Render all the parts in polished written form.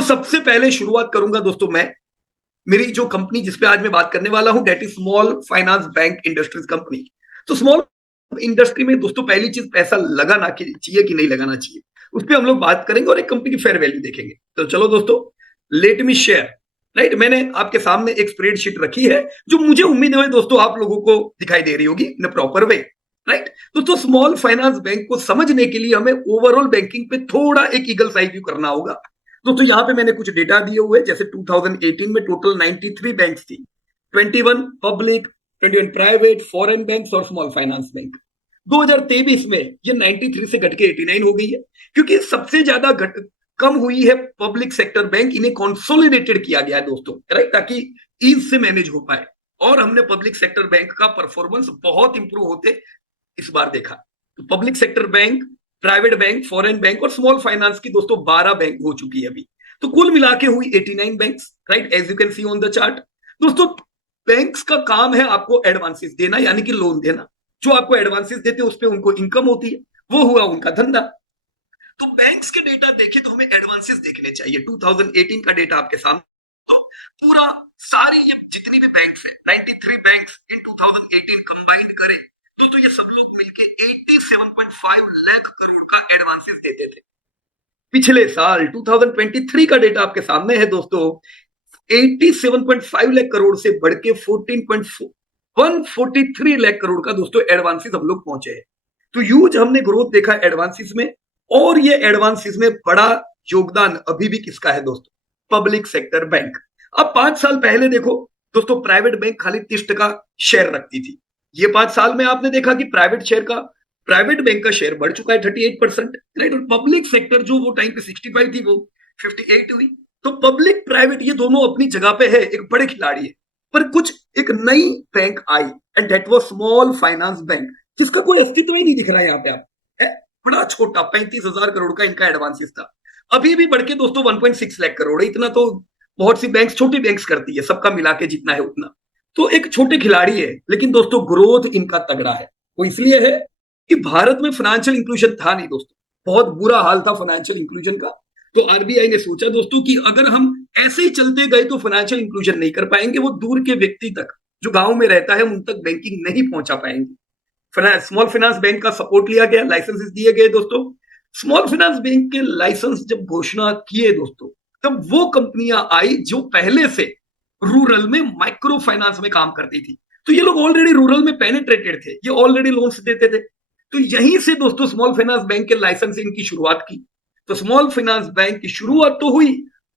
सबसे पहले शुरुआत करूंगा दोस्तों मैं, मेरी जो कंपनी जिस पे आज मैं बात करने वाला हूं, that is small finance bank industries company. तो स्मॉल इंडस्ट्री में दोस्तों पहली चीज पैसा लगाना चाहिए कि नहीं लगाना चाहिए, उस पर हम लोग बात करेंगे और एक कंपनी की फेयर वैल्यू देखेंगे। तो चलो दोस्तों, लेट मी शेयर। राइट, मैंने आपके सामने एक स्प्रेडशीट रखी है जो मुझे उम्मीद है दोस्तों आप लोगों को दिखाई दे रही होगी इन प्रॉपर वे। राइट, दोस्तों स्मॉल फाइनेंस बैंक को समझने के लिए हमें ओवरऑल बैंकिंग पे थोड़ा एक ईगल साइड व्यू करना होगा। दोस्तों यहाँ पे मैंने कुछ डेटा दिए हुए, जैसे 2018 में टोटल 93 बैंक्स थी, 21 पब्लिक, 21 प्राइवेट, फॉरेन बैंक्स और स्मॉल फाइनेंस बैंक। 2023 में ये 93 से घट के 89 हो गई है, क्योंकि सबसे ज्यादा घट कम हुई है पब्लिक सेक्टर बैंक, इन्हें कंसोलिडेटेड किया गया है दोस्तों, राइट, ताकि ईज से मैनेज हो पाए। और हमने पब्लिक सेक्टर बैंक का परफॉर्मेंस बहुत इंप्रूव होते इस बार देखा। तो public sector bank, private bank, foreign bank और स्मॉल फाइनेंस की दोस्तों 12 बैंक हो चुकी है अभी। तो कुल मिला के हुई 89 banks, right, as you can see on the chart. दोस्तों बैंक्स का काम है आपको एडवांसेस देना, यानी कि लोन देना। जो आपको एडवांसेस देते हैं उस पर उनको इनकम होती है, वो हुआ उनका धंधा। तो बैंक्स के डेटा देखे तो हमें एडवांसेस देखने चाहिए। 2018 का डेटा आपके सामने, तो पूरा सारी ये जितनी भी बैंक्स है, 93 बैंक्स इन 2018 कंबाइंड करें तो ये सब लोग मिलके 87.5 लाख करोड़ का एडवांसेस देते थे। पिछले साल 2023 का डेटा आपके सामने है दोस्तों, 87.5 लाख करोड़ से बढ़ के 143 लाख करोड़ का दोस्तों एडवांसेस हम लोग पहुंचे हैं। तो यूज हमने ग्रोथ देखा एडवांसेस में, और ये एडवांसेस में बड़ा योगदान अभी भी किसका है दोस्तों? Public sector bank. अब 5 साल पहले देखो दोस्तों, प्राइवेट बैंक खाली 30% शेयर रखती थी। ये 5 साल में आपने देखा कि प्राइवेट बैंक का शेयर बढ़ चुका है 38%, राइट। और पब्लिक सेक्टर जो वो टाइम पे 65 थी वो 58 हुई। तो पब्लिक प्राइवेट ये दोनों अपनी जगह पे है, एक बड़े खिलाड़ी है। पर कुछ एक नई bank I and that was small finance bank, जिसका कोई अस्तित्व ही नहीं दिख रहा है यहाँ पे आप, है? बड़ा छोटा 35,000 करोड़ का इनका एडवांसेस था। अभी भी बढ़ के दोस्तों 1.6 लाख करोड़ है। इतना तो बहुत सी बैंक्स, छोटी बैंक्स करती है, सबका मिला के जितना है उतना। तो एक छोटे खिलाड़ी है, लेकिन दोस्तों ग्रोथ इनका तगड़ा है। वो इसलिए है कि भारत में फाइनेंशियल इंक्लूजन था नहीं दोस्तों, बहुत बुरा हाल था फाइनेंशियल इंक्लूजन का। तो आरबीआई ने सोचा दोस्तों कि अगर हम ऐसे ही चलते गए तो फाइनेंशियल इंक्लूजन नहीं कर पाएंगे, वो दूर के व्यक्ति तक, जो गांव में रहता है, उन तक बैंकिंग नहीं पहुंचा पाएंगे। स्मॉल फाइनेंस बैंक का सपोर्ट लिया गया, लाइसेंसेस दिए गए दोस्तों। स्मॉल फाइनेंस बैंक के लाइसेंस जब घोषणा किए दोस्तों, तब वो कंपनियां आई जो पहले से रूरल में माइक्रो फाइनेंस में काम करती थी। तो ये लोग ऑलरेडी रूरल में पेनिट्रेटेड थे, ये ऑलरेडी लोन्स देते थे। तो यहीं से दोस्तों स्मॉल फाइनेंस बैंक के लाइसेंसिंग की शुरुआत की। तो स्मॉल फाइनेंस बैंक की शुरुआत तो हुई,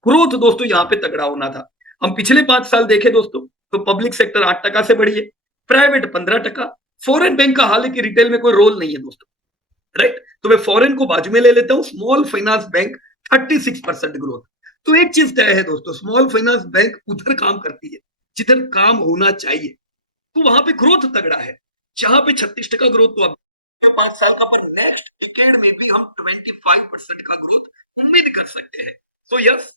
ग्रोथ दोस्तों यहाँ पे तगड़ा होना था। हम पिछले 5 साल देखें दोस्तों, तो पब्लिक सेक्टर 8% से बढ़ी है, प्राइवेट 15%, फॉरेन बैंक का हाल है कि रिटेल में कोई रोल नहीं है दोस्तों, राइट। तो मैं फॉरेन को बाजू में ले लेता हूं, स्मॉल फाइनेंस बैंक 36% ग्रोथ। तो एक चीज तय है दोस्तों, स्मॉल फाइनेंस बैंक उधर काम करती है जिधर काम होना चाहिए, तो वहां पे ग्रोथ तगड़ा है। जहां पे 36% ग्रोथ, तो अब 5 साल का, पर नेक्स्ट डिकेड में भी हम 25% का ग्रोथ उम्मीद कर सकते हैं। तो यस,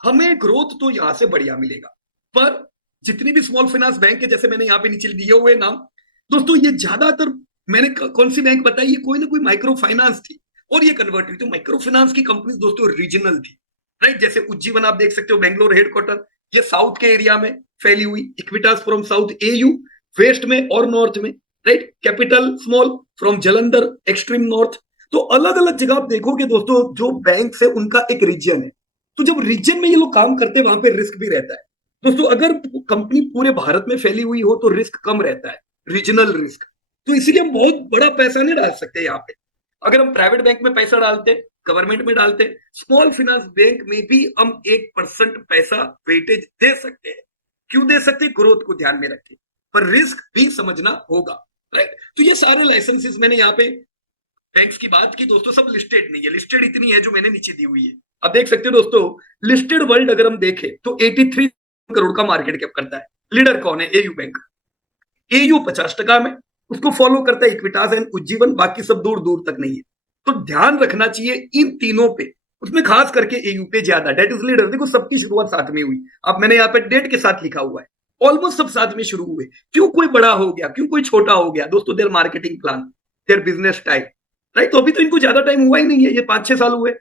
हमें ग्रोथ तो यहां से बढ़िया मिलेगा। पर जितनी भी स्मॉल फाइनेंस बैंक है, जैसे मैंने यहाँ पे नीचे दिए हुए नाम दोस्तों, ये ज्यादातर, मैंने कौन सी बैंक बताई, ये कोई ना कोई माइक्रो फाइनेंस थी और ये कन्वर्ट हुई। तो माइक्रो फाइनेंस की कंपनी दोस्तों रीजनल थी, राइट। जैसे उज्जीवन आप देख सकते हो, बेंगलोर हेडक्वार्टर, ये साउथ के एरिया में फैली हुई। Equitas from south, AU west में और नॉर्थ में, right. Capital small from Jalandhar, extreme north. तो अलग अलग जगह आप देखोगे दोस्तों, जो बैंक है उनका एक रीजन है। तो जब रीजन में ये लोग काम करते हैं, वहां पे रिस्क भी रहता है दोस्तों। अगर कंपनी पूरे भारत में फैली हुई हो तो रिस्क कम रहता है, रीजनल रिस्क। तो इसीलिए हम बहुत बड़ा पैसा नहीं डाल सकते यहाँ पे। अगर हम प्राइवेट बैंक में पैसा डालते, गवर्नमेंट में डालते, स्मॉल फाइनेंस बैंक में भी हम 1% पैसा वेटेज दे सकते हैं। क्यों दे सकते? ग्रोथ को ध्यान में रखते, पर रिस्क भी समझना होगा, राइट। तो ये सारे लाइसेंसेस मैंने यहाँ पे बैंक्स की बात की दोस्तों, सब लिस्टेड नहीं है। लिस्टेड इतनी है जो मैंने नीचे दी हुई है। अब देख सकते हो दोस्तों, लिस्टेड वर्ल्ड अगर हम देखें तो 83 करोड़ का मार्केट कैप करता है। लीडर कौन है? AU bank. एयू 50% में, उसको फॉलो करता है इक्विटास एंड उज्जीवन, बाकी सब दूर दूर तक नहीं है। तो ध्यान रखना चाहिए इन तीनों पे, उसमें खास करके एयू पे ज्यादा। Debt is leader. देखो सबकी शुरुआत साथ में हुई। अब मैंने यहाँ पे डेट के साथ लिखा हुआ है, ऑलमोस्ट सब साथ में शुरू हुए। क्यों कोई बड़ा हो गया, क्यों कोई छोटा हो गया दोस्तों? Their marketing plan, their business type, right. तो अभी तो इनको ज्यादा टाइम हुआ ही नहीं है, ये 5-6 साल हुए।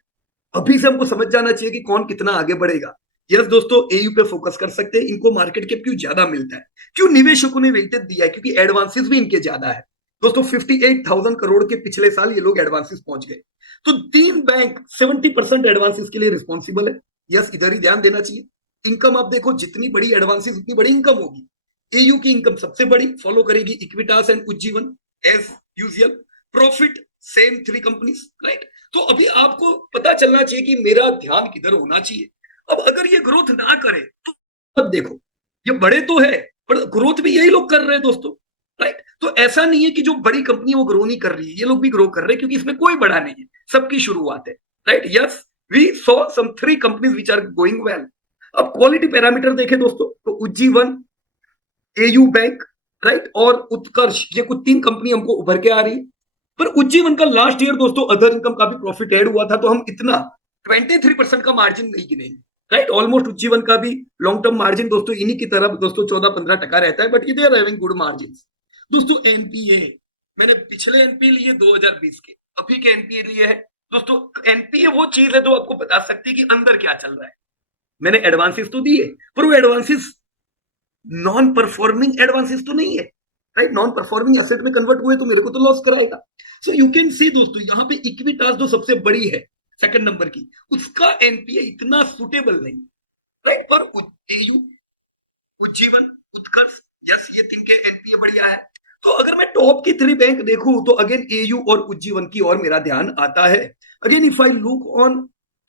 अभी से हमको समझ जाना चाहिए कि कौन कितना आगे बढ़ेगा। यस दोस्तों, एयू पे फोकस कर सकते हैं। इनको मार्केट कैप क्यों ज्यादा मिलता है, क्यों निवेशकों ने वेटेज दिया है, क्योंकि एडवांसेस भी इनके ज्यादा है दोस्तों। 58,000 करोड़ के पिछले साल ये लोग एडवांसेस पहुंच गए। तो तीन बैंक 70% एडवांसेस के लिए रिस्पॉन्सिबल है। यस, इधर ही ध्यान देना चाहिए। इनकम आप देखो, जितनी बड़ी एडवांसेस उतनी बड़ी इनकम होगी। एयू की इनकम सबसे बड़ी, फॉलो करेगी Equitas and Ujjivan as usual. Profit same three companies, right. तो अभी आपको पता चलना चाहिए कि मेरा ध्यान किधर होना चाहिए। अब अगर ये ग्रोथ ना करे तो अब देखो, ये बड़े तो है पर ग्रोथ भी यही लोग कर रहे हैं दोस्तों, राइट। तो ऐसा नहीं है कि जो बड़ी कंपनी वो ग्रो नहीं कर रही है, ये लोग भी ग्रो कर रहे हैं, क्योंकि इसमें कोई बड़ा नहीं है, सबकी शुरुआत है, right. Yes, we saw some three companies which are going well. अब क्वालिटी पैरामीटर देखें दोस्तों, तो उज्जीवन, एयू बैंक, राइट, और उत्कर्ष, ये कुछ तीन कंपनी हमको उभर के आ रही है। पर उज्जीवन का लास्ट ईयर दोस्तों अदर इनकम का भी प्रॉफिट ऐड हुआ था, तो हम इतना 23% का मार्जिन नहीं गिनेंगे, राइट। ऑलमोस्ट उज्जीवन का भी लॉन्ग टर्म मार्जिन दोस्तों इन्हीं की तरफ दोस्तों 14-15% रहता है, बट ये they are having good margin दोस्तों। एनपीए मैंने पिछले एनपीए लिए 2020 के, अभी के एनपीए लिए है दोस्तों। एनपीए वो चीज है जो आपको बता सकती है कि अंदर क्या चल रहा है। मैंने एडवांसेस तो दिए, पर वो एडवांसेस नॉन परफॉर्मिंग एडवांसेस तो नहीं है, राइट। नॉन परफॉर्मिंग एसेट में कन्वर्ट हुए तो मेरे को तो लॉस कराएगा। सो यू कैन सी दोस्तों, यहाँ पे इक्विटास जो सबसे बड़ी है सेकंड नंबर की, उसका एनपीए इतना सुटेबल नहीं, राइट। पर एयू, उज्जीवन, उत्कर्ष, यस, ये तीन के एनपीए बढ़िया है। तो अगर मैं टॉप की थ्री बैंक देखूं तो अगेन एयू और उज्जीवन की ओर मेरा ध्यान आता है। Again if I look on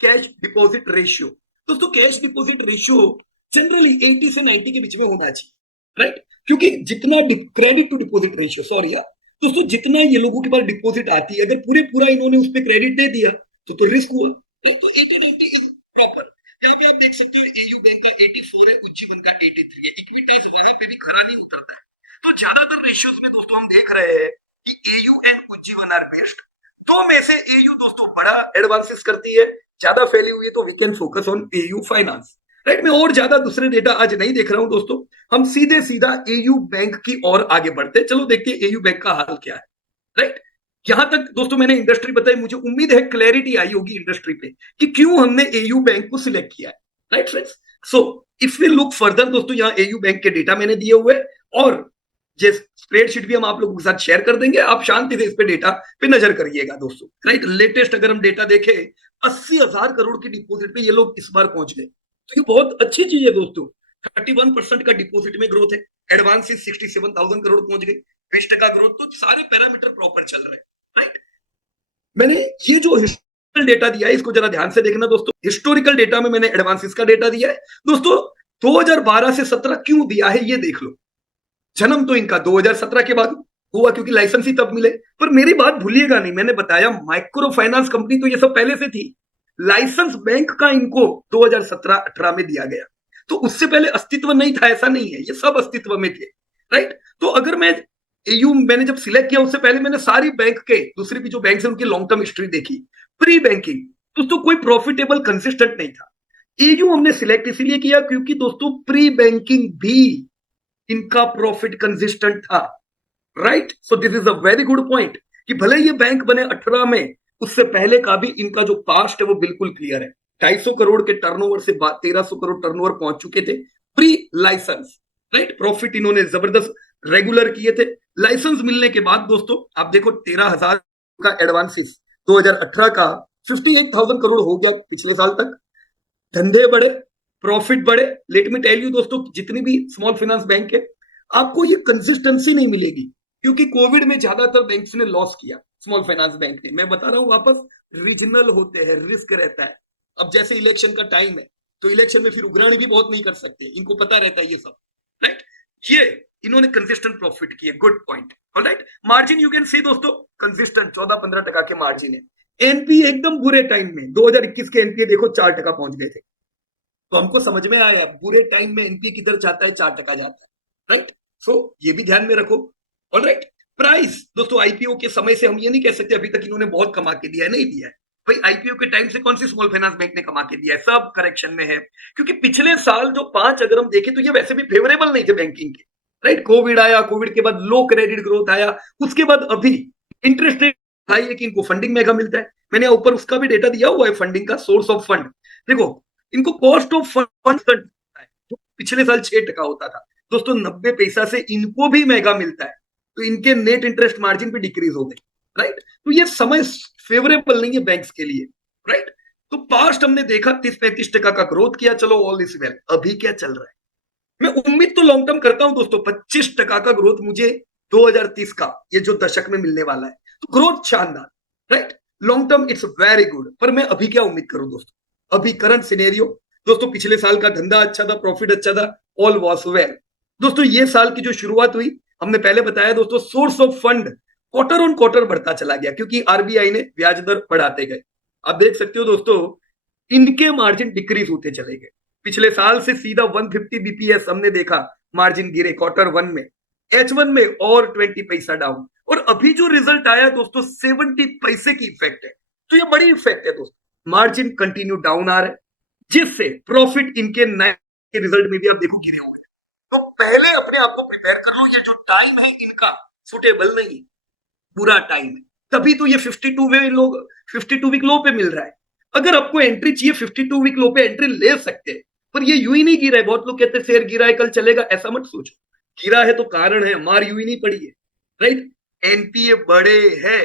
cash deposit ratio, दोस्तों कैश डिपॉजिट रेशियो जनरली 80 से 90 के बीच में होना चाहिए, राइट। क्योंकि जितना credit to deposit ratio, sorry यार दोस्तों, जितना ये लोगों के पास डिपॉजिट आती है, अगर पूरे पूरा इन्होंने उस पर क्रेडिट दे दिया तो रिस्क हुआ, तो 80-90 इज प्रॉपर। यहाँ पे आप देख सकते हो एयू बैंक का 84 है, उज्जीवन का 83 है। इक्विटास वहां पे भी खरा नहीं उतरता है। तो ज्यादातर रेशियोज में दोस्तों हम देख रहे हैं कि AU and Ujjivan are best. दो में से एयू दोस्तों बड़ा एडवांसेस करती है, ज्यादा फैली हुई है, तो we can focus on AU finance, right. मैं और ज्यादा दूसरे डेटा आज नहीं देख रहा हूं दोस्तों, हम सीधे सीधा एयू बैंक की ओर आगे बढ़ते हैं। चलो देखते हैं एयू बैंक का हाल क्या है, राइट। यहां तक दोस्तों मैंने इंडस्ट्री बताई, मुझे उम्मीद है क्लैरिटी आई होगी इंडस्ट्री पे कि क्यों हमने एयू बैंक को सिलेक्ट किया है, right friends. So if we look further दोस्तों, यहाँ एयू बैंक के डेटा मैंने दिए हुए, और ये स्प्रेडशीट भी हम आप लोगों के साथ शेयर कर देंगे, आप शांति से इस पे डेटा पे नजर करिएगा दोस्तों, राइट। लेटेस्ट अगर हम डेटा देखें, 80,000 करोड़ की डिपॉजिट पे ये लोग इस बार पहुंच गए, तो ये बहुत अच्छी चीज है दोस्तों। 31% का डिपॉजिट में ग्रोथ है, एडवांस 67,000 करोड़ पहुंच गए, 20% ग्रोथ, तो सारे पैरामीटर प्रॉपर चल रहे हैं, राइट। मैंने ये जो हिस्टोरिकल डेटा दिया है इसको जरा ध्यान से देखना दोस्तों। हिस्टोरिकल डेटा में मैंने एडवांसेस का डेटा दिया है दोस्तों। 2012 से 17 क्यों दिया है ये देख लो। जन्म तो इनका 2017 के बाद हुआ, क्योंकि लाइसेंस ही तब मिले। पर मेरी बात भूलिएगा नहीं, मैंने बताया माइक्रो फाइनेंस कंपनी तो ये सब पहले से थी, लाइसेंस बैंक का इनको 2017-18 में दिया गया, तो उससे पहले अस्तित्व नहीं था ऐसा नहीं है, ये सब अस्तित्व में थे, राइट। तो अगर मैं एयू मैंने जब सिलेक्ट किया, उससे पहले मैंने सारी बैंक के दूसरी भी जो बैंक है उनकी लॉन्ग टर्म हिस्ट्री देखी, प्री बैंकिंग, दोस्तों कोई प्रॉफिटेबल कंसिस्टेंट नहीं था। एयू हमने सिलेक्ट इसीलिए किया क्योंकि दोस्तों प्री बैंकिंग भी इनका प्रॉफिट कंसिस्टेंट था, right. So this is a very good point कि भले ये बैंक बने 18 में, उससे पहले का भी इनका जो पास्ट है वो बिल्कुल क्लियर है। 250 करोड़ के टर्नओवर से 1300 करोड़ टर्नओवर पहुंच चुके थे प्री लाइसेंस, राइट। प्रॉफिट इन्होंने जबरदस्त रेगुलर किए थे। लाइसेंस मिलने के बाद दोस्तों आप देखो 13,000 का एडवांसेस 2018 का 58,000 करोड़ हो गया पिछले साल तक। धंधे बढ़े, प्रॉफिट बढ़े। लेट मी टेल यू दोस्तों, जितनी भी स्मॉल फाइनेंस बैंक है, आपको ये कंसिस्टेंसी नहीं मिलेगी, क्योंकि कोविड में ज्यादातर बैंक्स ने लॉस किया, स्मॉल फाइनेंस बैंक ने। मैं बता रहा हूं वापस, रीजनल होते हैं, रिस्क रहता है। अब जैसे इलेक्शन का टाइम है, तो इलेक्शन में फिर उगराणी भी बहुत नहीं कर सकते, इनको पता रहता है ये सब, राइट। ये इन्होंने कंसिस्टेंट प्रॉफिट किए, good point, alright. Margin you can सी दोस्तों कंसिस्टेंट 14-15% के मार्जिन है। एनपीए एकदम बुरे टाइम में 2021 के एनपीए देखो 4% पहुंच गए थे, तो हमको समझ में आया बुरे टाइम में एनपीए किधर जाता है, 4% जाता है, राइट। सो ये भी ध्यान में रखो, ऑलराइट। प्राइस दोस्तों आईपीओ के समय से हम ये नहीं कह सकते अभी तक इन्होंने बहुत कमा के दिया है, नहीं दिया है भाई। आईपीओ के टाइम से कौन सी स्मॉल फाइनेंस बैंक ने कमा के दिया है, सब करेक्शन में है। क्योंकि पिछले साल जो 5 अगर हम देखें तो ये वैसे भी फेवरेबल नहीं थे बैंकिंग के, राइट। कोविड आया, कोविड के बाद लो क्रेडिट ग्रोथ आया, उसके बाद अभी इंटरेस्ट रेट भाई है कि इनको फंडिंग महंगा मिलता है। मैंने ऊपर उसका भी डेटा दिया हुआ है, फंडिंग का सोर्स ऑफ फंड। देखो, इनको कॉस्ट ऑफ फंड जो पिछले साल 6% होता था दोस्तों, 90 पैसा से इनको भी महंगा मिलता है। तो इनके नेट इंटरेस्ट मार्जिन भी डिक्रीज हो गए, राइट। तो ये समय फेवरेबल नहीं है बैंक्स के लिए, राइट। तो पास्ट हमने देखा 30-35% का ग्रोथ किया, चलो ऑल इज वेल। अभी क्या चल रहा है? मैं उम्मीद तो लॉन्ग टर्म करता हूं दोस्तों, 25% का ग्रोथ मुझे 2030 का ये जो दशक में मिलने वाला है, तो ग्रोथ शानदार, right. Long term it's very good. पर मैं अभी क्या उम्मीद करूं दोस्तों? अभी करंट सिनेरियो दोस्तों, पिछले साल का धंधा अच्छा था, प्रॉफिट अच्छा था, ऑल वॉज वेल। दोस्तों ये साल की जो शुरुआत हुई, हमने पहले बताया दोस्तों, source of fund quarter on quarter बढ़ता चला गया, क्योंकि आरबीआई ने ब्याज दर बढ़ाते गए। आप देख सकते हो दोस्तों, इनके मार्जिन डिक्रीज होते चले गए। पिछले साल से सीधा 150 बीपीएस हमने देखा मार्जिन गिरे क्वार्टर वन में, H1 में और 20 पैसा डाउन। और अभी जो रिजल्ट आया दोस्तों, 70 पैसे की इफेक्ट है। तो ये बड़ी इफेक्ट है दोस्तों, मार्जिन कंटिन्यू डाउन आ रहा है, जिससे प्रॉफिट इनके नए रिजल्ट में भी आप देखो गिरे हुए हैं। तो पहले अपने आप को प्रिपेयर कर लो, ये जो टाइम है इनका सुटेबल नहीं, बुरा टाइम है। तभी तो ये 52 वे लोग 52 वीक लो पे मिल रहा है। अगर आपको एंट्री चाहिए 52 वीक लो पे एंट्री ले सकते हैं, पर ये यूं ही नहीं गिरा है। बहुत लोग कहते हैं शेयर गिरा है कल चलेगा, ऐसा मत सोचो। गिरा है तो कारण है, मार यूं ही नहीं पड़ी है, राइट। एनपीए बड़े है,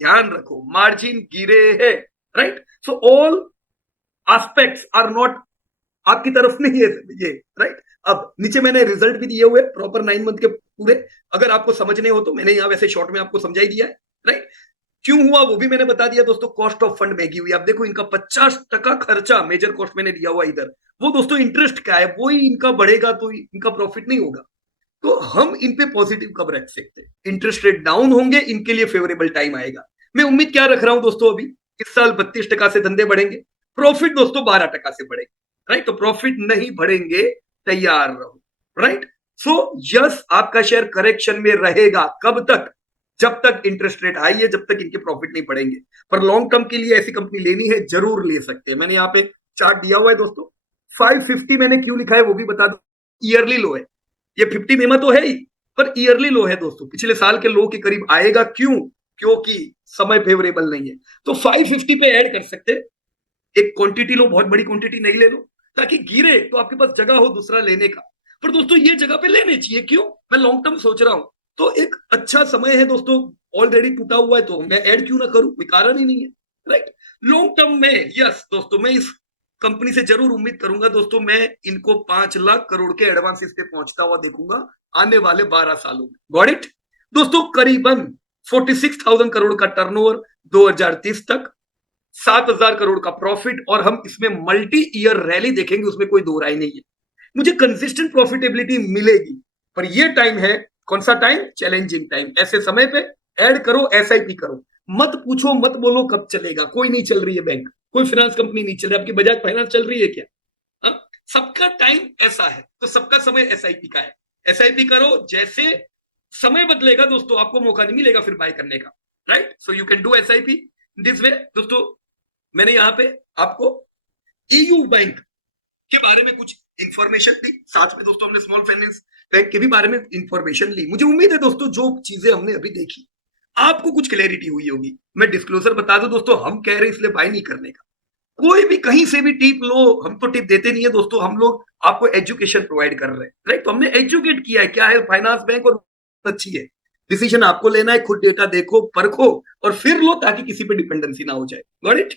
ध्यान रखो, मार्जिन गिरे है, right. So all aspects are not आपकी तरफ नहीं है ये, राइट। अब नीचे मैंने रिजल्ट भी दिए हुए प्रॉपर 9 मंथ के पूरे, अगर आपको समझने हो तो। मैंने यहाँ वैसे शॉर्ट में आपको समझा ही दिया है, राइट। क्यों हुआ वो भी मैंने बता दिया दोस्तों। कॉस्ट ऑफ फंड महंगी हुई, आप देखो इनका 50% खर्चा मेजर कॉस्ट मैंने दिया हुआ इधर, वो दोस्तों इंटरेस्ट का है, वो ही इनका बढ़ेगा तो इनका प्रॉफिट नहीं होगा। तो हम इन पे पॉजिटिव कब रख सकते हैं? इंटरेस्ट रेट डाउन होंगे, इनके लिए फेवरेबल टाइम आएगा। मैं उम्मीद क्या रख रहा हूं दोस्तों, अभी इस साल 32% से धंधे बढ़ेंगे, प्रॉफिट दोस्तों 12% से बढ़ेगा, राइट। तो प्रॉफिट नहीं बढ़ेंगे, तैयार रहो, राइट। सो यस, आपका शेयर करेक्शन में रहेगा। कब तक? जब तक इंटरेस्ट रेट हाई है, जब तक इनके प्रॉफिट नहीं बढ़ेंगे। पर लॉन्ग टर्म के लिए ऐसी कंपनी लेनी है, जरूर ले सकते हैं। मैंने यहाँ पे चार्ट दिया हुआ है दोस्तों। 550 मैंने क्यों लिखा है वो भी बता दो। ईयरली लो है ये, 50 मेमा तो है ही, पर ईयरली लो है दोस्तों। पिछले साल के लो के करीब आएगा। क्यों? क्योंकि समय फेवरेबल नहीं है। तो 550 पे ऐड कर सकते हैं। एक क्वांटिटी लो, बहुत बड़ी क्वांटिटी नहीं ले लो, ताकि गिरे तो आपके पास जगह हो दूसरा लेने का। पर दोस्तों ये जगह पे लेने चाहिए। क्यों? मैं लॉन्ग टर्म सोच रहा हूं, तो एक अच्छा समय है दोस्तों। ऑलरेडी टूटा हुआ है तो मैं ऐड क्यों ना करूं, कोई कारण ही नहीं है, राइट। लॉन्ग टर्म में यस दोस्तों, मैं इस कंपनी से जरूर उम्मीद करूंगा दोस्तों। मैं इनको 5 लाख करोड़ के एडवांसेस पे पहुंचता हुआ देखूंगा आने वाले 12 सालों में। गॉट इट दोस्तों। करीबन 46,000 करोड़ का टर्नओवर 2030 तक, 7,000 करोड़ का प्रॉफिट, और हम इसमें मल्टी ईयर रैली देखेंगे, उसमें कोई दो राय नहीं है। मुझे कंसिस्टेंट प्रॉफिटेबिलिटी मिलेगी। पर ये टाइम है, कौन सा टाइम? Challenging time. ऐसे समय पे ऐड करो, एसआईपी करो। मत पूछो, मत बोलो कब चलेगा, कोई नहीं चल रही है बैंक, कोई फाइनेंस कंपनी नहीं चल रही। आपकी बजाज फाइनेंस चल रही है क्या? हाँ? सबका टाइम ऐसा है, तो सबका समय एसआईपी का है। एसआईपी करो, जैसे समय बदलेगा दोस्तों आपको मौका नहीं मिलेगा फिर बाय करने का, right. So you can do SIP this way दोस्तों। मैंने यहाँ पे आपको ईयू बैंक के बारे में कुछ इंफॉर्मेशन दी, साथ में दोस्तों हमने स्मॉल फाइनेंस बैंक के भी बारे में इंफॉर्मेशन ली। मुझे उम्मीद है दोस्तों, जो चीजें हमने अभी देखी आपको कुछ क्लैरिटी हुई होगी। मैं डिस्क्लोजर बता दूं दोस्तों, हम कह रहे हैं इसलिए बाय नहीं करने का। कोई भी कहीं से भी टिप लो, हम तो टिप देते नहीं है दोस्तों, हम लोग आपको एजुकेशन प्रोवाइड कर रहे हैं, राइट। तो हमने एजुकेट किया है क्या है फाइनेंस बैंक, और अच्छी है। डिसीजन आपको लेना है, खुद डेटा देखो, परखो और फिर लो, ताकि किसी पे डिपेंडेंसी ना हो जाए। Got it.